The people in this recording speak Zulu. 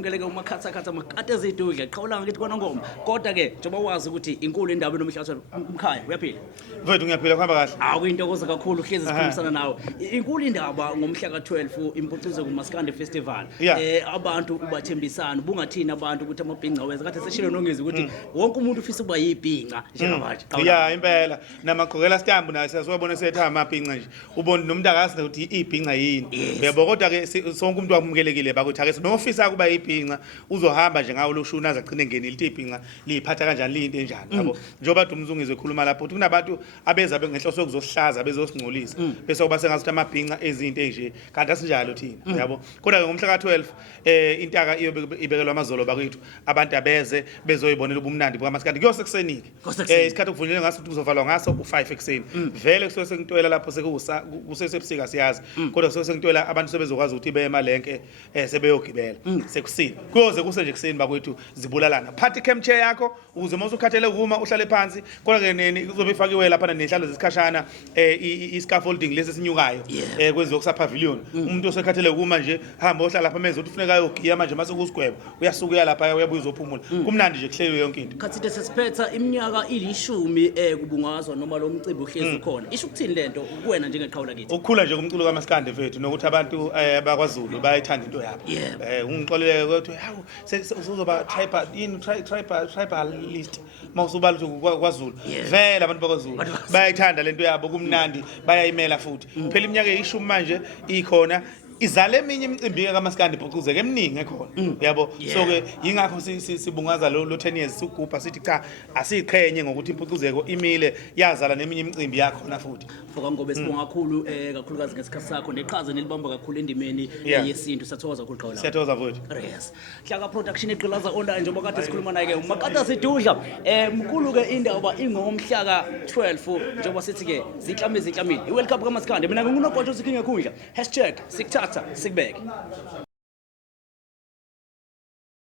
kwamkeleke umakhatha makade ezidudla qhawulanga ngithi kona ngoma kodwa ke njengoba wazi ukuthi inkulu indaba nomhlathi umkhaya uyaphila mfethu ngiyaphila kuhamba kahle akuyintokozo kakhulu hlezi sikhulumisana nawe inkulu indaba ngomhla ka12 impucuzeko kumaskande festival abantu ubathembisana bungathini abantu ukuthi amabhinqa wenza kade seshilo nongezi ukuthi wonke umuntu ufisa ukuba yibhinqa njengabathi ya impela namagqokela stambu naye siyazobona setha amabhinqa nje ubona nomntakazi ukuthi ibhinqa yini uyabo kodwa ke sonke umuntu wamukelekile bakuthi ake sinofisa kuba ibhinqa uzohamba nje ngawo loshuna aza gcine ngenile lithi ibhinqa liphatha kanjani linto enjani yabo njengoba dumzungizwe ekhuluma lapho ukuthi kunabantu abeza ngenhloso yokuzosihlaza bezosingcolisa bese kuba sengathi amabhinqa ezinto enje kanti asinjalo thina yabo kodwa ngomhla ka12 intaka ibekelwa amazolo bakwethu abantu abeze bezoyibonela ubumnandi bukamaskandi kuyosekuseni isikhathi okuvunyelwe ngaso ukuthi kuzovalwa ngaso u5 ekseni vele kusuke sengitwela lapho kusesebusika siyazi kodwa kusuke sengitwela abantu sebezokwazi ukuthi beye emalenke sebeyogibela sekusini kuyoze kuse nje kuseni bakwethu zibulalana phathi camp chair yakho ukuze mase ukhathele kuma uhlale phansi kodwa ke kuzobe ifakiwe lapha nehlalo zesikhashana i-scaffolding lesi sinyukayo kwenziwe kusapavilion umuntu osekhathele kuma nje hamba ohlala lapha meze uthi ufuneka ayogiya manje mase kusigwebo uyasuka lapha uyabuya uzophumula kumnandi nje kuhlelwe yonke into khathi sesiphetha iminyaka ilishumi kubungazwa noma lo mcimbi uhlezi khona isho ukuthini lento kuwena njengeqhawula kithi ukukhula nje kumculo kaMaskandi mfethu nokuthi abantu bakwaZulu bayayithanda into yabo ungixolele ukuthi hawu uzoba tribalist mawusubala ukuthi kwaZulu vele abantu bakwaZulu bayayithanda lento yabo kumnandi bayayimela futhi phela iminyaka eyishumi manje ikhona izale eminye imicimbi kaMaskandi impucuzeko eminingi ekhona yabo so ke yingakho sibungaza lo 10 years sigubha sithi cha asiqhenye ngokuthi impucuzeko imile yazala neminye imicimbi yakhona futhi foka ngobe sibonga kakhulu kakhulukazi ngesikhathi sakho neqhaza nelibamba kakhulu endimeni yesintu sathokoza kakhulu qhawula siyathokoza futhi yes hlaka production eqhilaza online njengoba kade sikhuluma naye ke umakade sidudla mkhulu ke indaba ingomhla ka12 njengoba sithi ke ziklamile iwelcome kaMaskandi mina ngingunogotsho sikhinge khundla #sikuthatha sikubeke